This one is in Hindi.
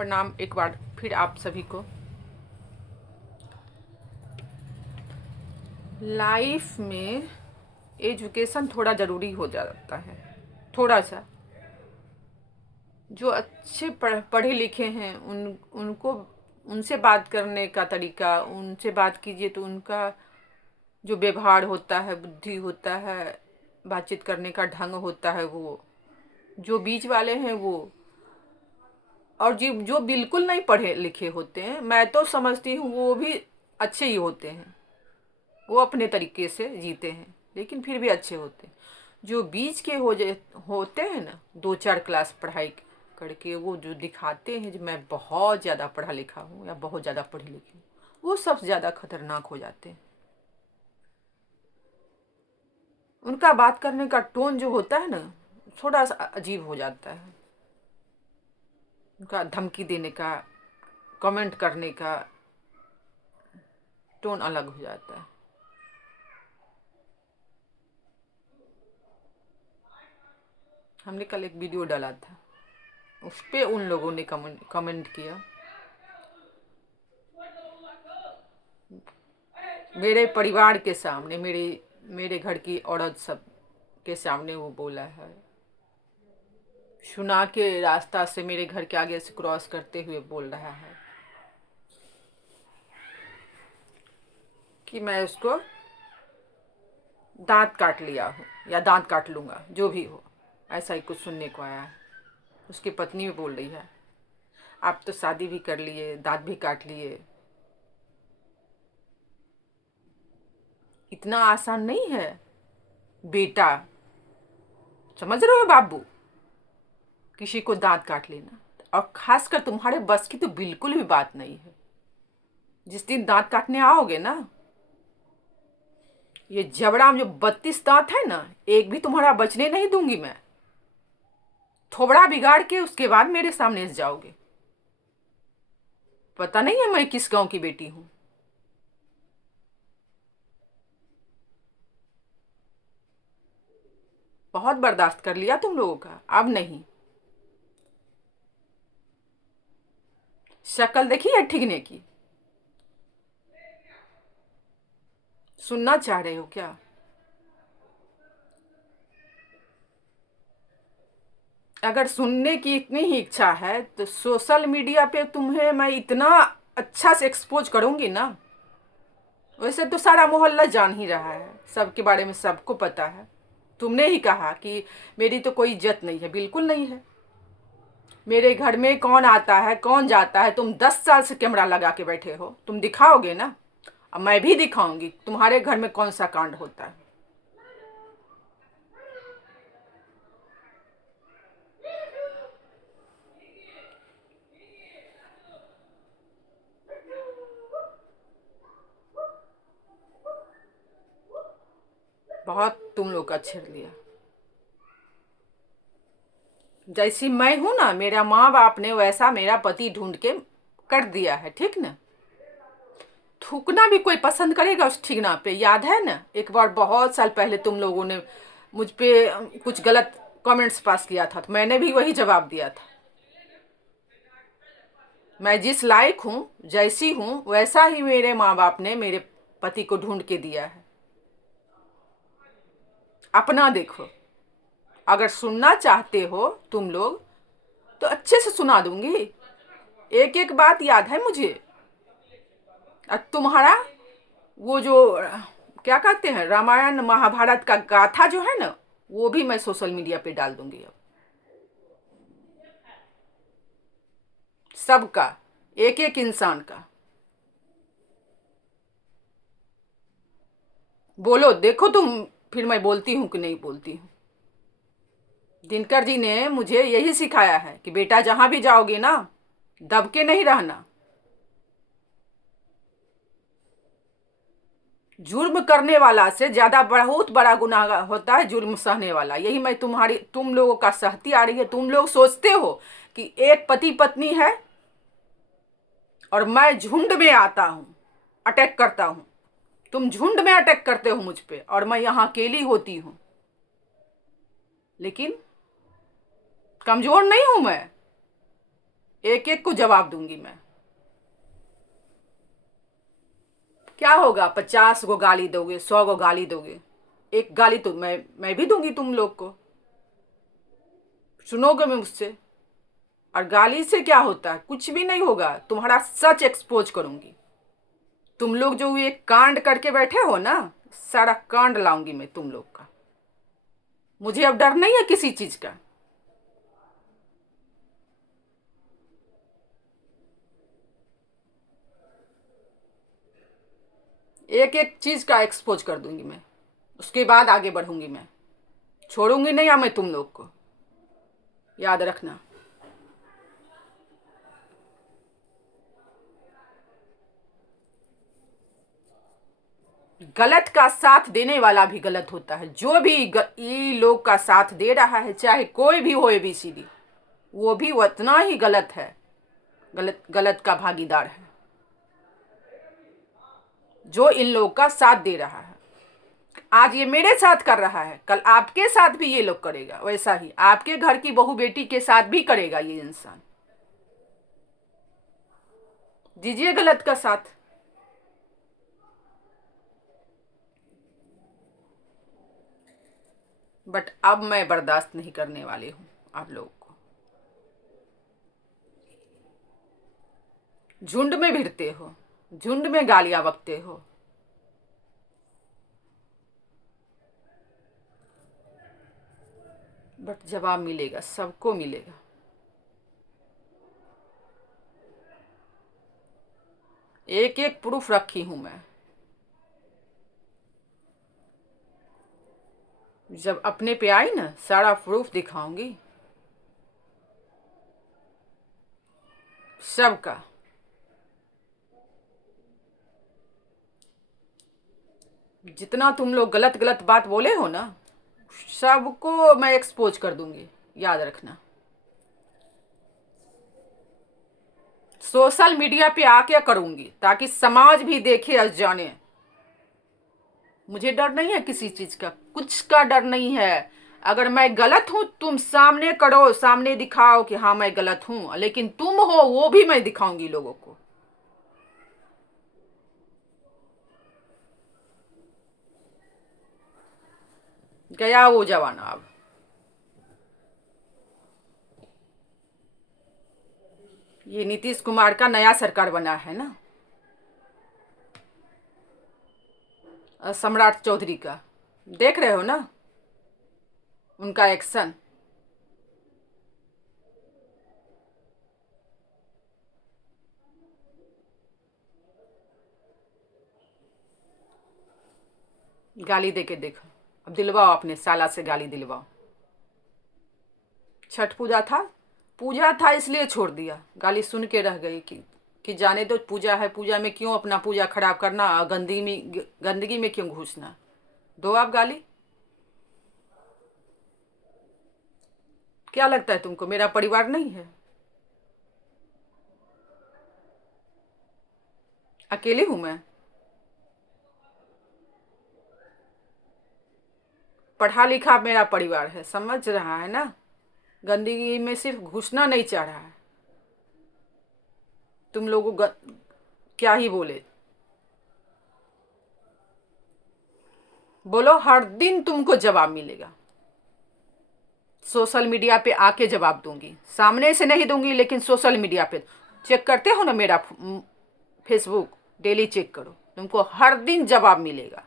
प्रणाम एक बार फिर आप सभी को। लाइफ में एजुकेशन थोड़ा ज़रूरी हो जाता है, थोड़ा सा। जो अच्छे पढ़े लिखे हैं उनको उनसे बात करने का तरीका, उनसे बात कीजिए तो उनका जो व्यवहार होता है, बुद्धि होता है, बातचीत करने का ढंग होता है, वो जो बीच वाले हैं वो, और जो बिल्कुल नहीं पढ़े लिखे होते हैं, मैं तो समझती हूँ वो भी अच्छे ही होते हैं। वो अपने तरीके से जीते हैं लेकिन फिर भी अच्छे होते हैं। जो बीच के होते हैं ना, 2-4 क्लास पढ़ाई करके वो जो दिखाते हैं जो मैं बहुत ज़्यादा पढ़ा लिखा हूँ या बहुत ज़्यादा पढ़ी लिखी हूँ, वो सबसे ज़्यादा खतरनाक हो जाते हैं। उनका बात करने का टोन जो होता है ना, थोड़ा सा अजीब हो जाता है। उनका धमकी देने का, कमेंट करने का टोन अलग हो जाता है। हमने कल एक वीडियो डाला था, उस पर उन लोगों ने कमेंट किया, मेरे परिवार के सामने, मेरे घर की औरत सब के सामने वो बोला है। सुना के रास्ता से मेरे घर के आगे से क्रॉस करते हुए बोल रहा है कि मैं उसको दांत काट लिया हूँ या दांत काट लूँगा, जो भी हो। ऐसा ही कुछ सुनने को आया है। उसकी पत्नी भी बोल रही है, आप तो शादी भी कर लिए, दांत भी काट लिए। इतना आसान नहीं है बेटा, समझ रहे हो बाबू, किसी को दांत काट लेना। और खासकर तुम्हारे बस की तो बिल्कुल भी बात नहीं है। जिस दिन दांत काटने आओगे ना, ये जबड़ा में जो 32 दांत है ना, एक भी तुम्हारा बचने नहीं दूंगी मैं। थोबड़ा बिगाड़ के उसके बाद मेरे सामने से जाओगे। पता नहीं है मैं किस गांव की बेटी हूं। बहुत बर्दाश्त कर लिया तुम लोगों का, अब नहीं। शक्ल देखी है ठिगने की? सुनना चाह रहे हो क्या? अगर सुनने की इतनी ही इच्छा है तो सोशल मीडिया पे तुम्हें मैं इतना अच्छा से एक्सपोज करूंगी ना। वैसे तो सारा मोहल्ला जान ही रहा है, सबके बारे में सबको पता है। तुमने ही कहा कि मेरी तो कोई इज्जत नहीं है, बिल्कुल नहीं है। मेरे घर में कौन आता है कौन जाता है, तुम 10 साल से कैमरा लगा के बैठे हो, तुम दिखाओगे ना। अब मैं भी दिखाऊंगी तुम्हारे घर में कौन सा कांड होता है। बहुत तुम लोग का छेड़ लिया। जैसी मैं हूं ना, मेरा माँ बाप ने वैसा मेरा पति ढूंढ के कर दिया है, ठीक ना। थूकना भी कोई पसंद करेगा उस ठिगना पे? याद है ना, एक बार बहुत साल पहले तुम लोगों ने मुझ पे कुछ गलत कमेंट्स पास किया था, तो मैंने भी वही जवाब दिया था। मैं जिस लायक हूँ, जैसी हूँ, वैसा ही मेरे माँ बाप ने मेरे पति को ढूंढ के दिया है। अपना देखो। अगर सुनना चाहते हो तुम लोग तो अच्छे से सुना दूंगी, एक एक बात याद है मुझे। और तुम्हारा वो जो क्या कहते हैं, रामायण महाभारत का गाथा जो है ना, वो भी मैं सोशल मीडिया पे डाल दूंगी अब। सबका, एक एक इंसान का। बोलो, देखो तुम फिर मैं बोलती हूँ कि नहीं बोलती हूँ। दिनकर जी ने मुझे यही सिखाया है कि बेटा जहां भी जाओगे ना, दब के नहीं रहना। जुर्म करने वाला से ज्यादा बहुत बड़ा गुनाह होता है जुर्म सहने वाला। यही मैं तुम लोगों का सहती आ रही है। तुम लोग सोचते हो कि एक पति पत्नी है और मैं झुंड में आता हूं, अटैक करता हूं। तुम झुंड में अटैक करते हो मुझ पे और मैं यहां अकेली होती हूं। लेकिन कमजोर नहीं हूं मैं। एक एक को जवाब दूंगी मैं। क्या होगा, 50 गो गाली दोगे, 100 गो गाली दोगे, एक गाली तो मैं भी दूंगी तुम लोग को, सुनोगे मुझसे। और गाली से क्या होता है, कुछ भी नहीं होगा, तुम्हारा सच एक्सपोज करूंगी। तुम लोग जो ये कांड करके बैठे हो ना, सारा कांड लाऊंगी मैं तुम लोग का। मुझे अब डर नहीं है किसी चीज का। एक एक चीज का एक्सपोज कर दूंगी मैं, उसके बाद आगे बढ़ूंगी मैं। छोड़ूंगी नहीं मैं तुम लोग को, याद रखना। गलत का साथ देने वाला भी गलत होता है। जो भी ई लोग का साथ दे रहा है, चाहे कोई भी हो ABCD, वो भी उतना ही गलत है, गलत गलत का भागीदार है जो इन लोग का साथ दे रहा है। आज ये मेरे साथ कर रहा है, कल आपके साथ भी ये लोग करेगा, वैसा ही आपके घर की बहू बेटी के साथ भी करेगा ये इंसान। दीजिए गलत का साथ। बट अब मैं बर्दाश्त नहीं करने वाली हूं आप लोगों को। झुंड में भिड़ते हो, झुंड में गालियां बकते हो। बट जवाब मिलेगा, सबको मिलेगा। एक एक प्रूफ रखी हूं मैं। जब अपने पे आई ना, सारा प्रूफ दिखाऊंगी सबका। जितना तुम लोग गलत गलत बात बोले हो ना, सबको मैं एक्सपोज कर दूंगी, याद रखना। सोशल मीडिया पे आके करूंगी ताकि समाज भी देखे और जाने। मुझे डर नहीं है किसी चीज का, कुछ का डर नहीं है। अगर मैं गलत हूं, तुम सामने करो, सामने दिखाओ कि हाँ मैं गलत हूं, लेकिन तुम हो वो भी मैं दिखाऊंगी लोगों को। गया वो जमाना अब। ये नीतीश कुमार का नया सरकार बना है ना, सम्राट चौधरी का, देख रहे हो ना उनका एक्शन। गाली दे के देखो, अब दिलवाओ, अपने साला से गाली दिलवाओ। छठ पूजा था इसलिए छोड़ दिया, गाली सुन के रह गई कि जाने दो, पूजा है, पूजा में क्यों अपना पूजा खराब करना, गंदगी में क्यों घुसना। दो आप गाली। क्या लगता है तुमको मेरा परिवार नहीं है? अकेली हूं मैं। पढ़ा लिखा मेरा परिवार है, समझ रहा है ना। गंदगी में सिर्फ घुसना नहीं चाह रहा है। तुम लोगों क्या ही बोले, बोलो, हर दिन तुमको जवाब मिलेगा। सोशल मीडिया पे आके जवाब दूंगी, सामने से नहीं दूंगी, लेकिन सोशल मीडिया पे। चेक करते हो ना मेरा फेसबुक, डेली चेक करो, तुमको हर दिन जवाब मिलेगा।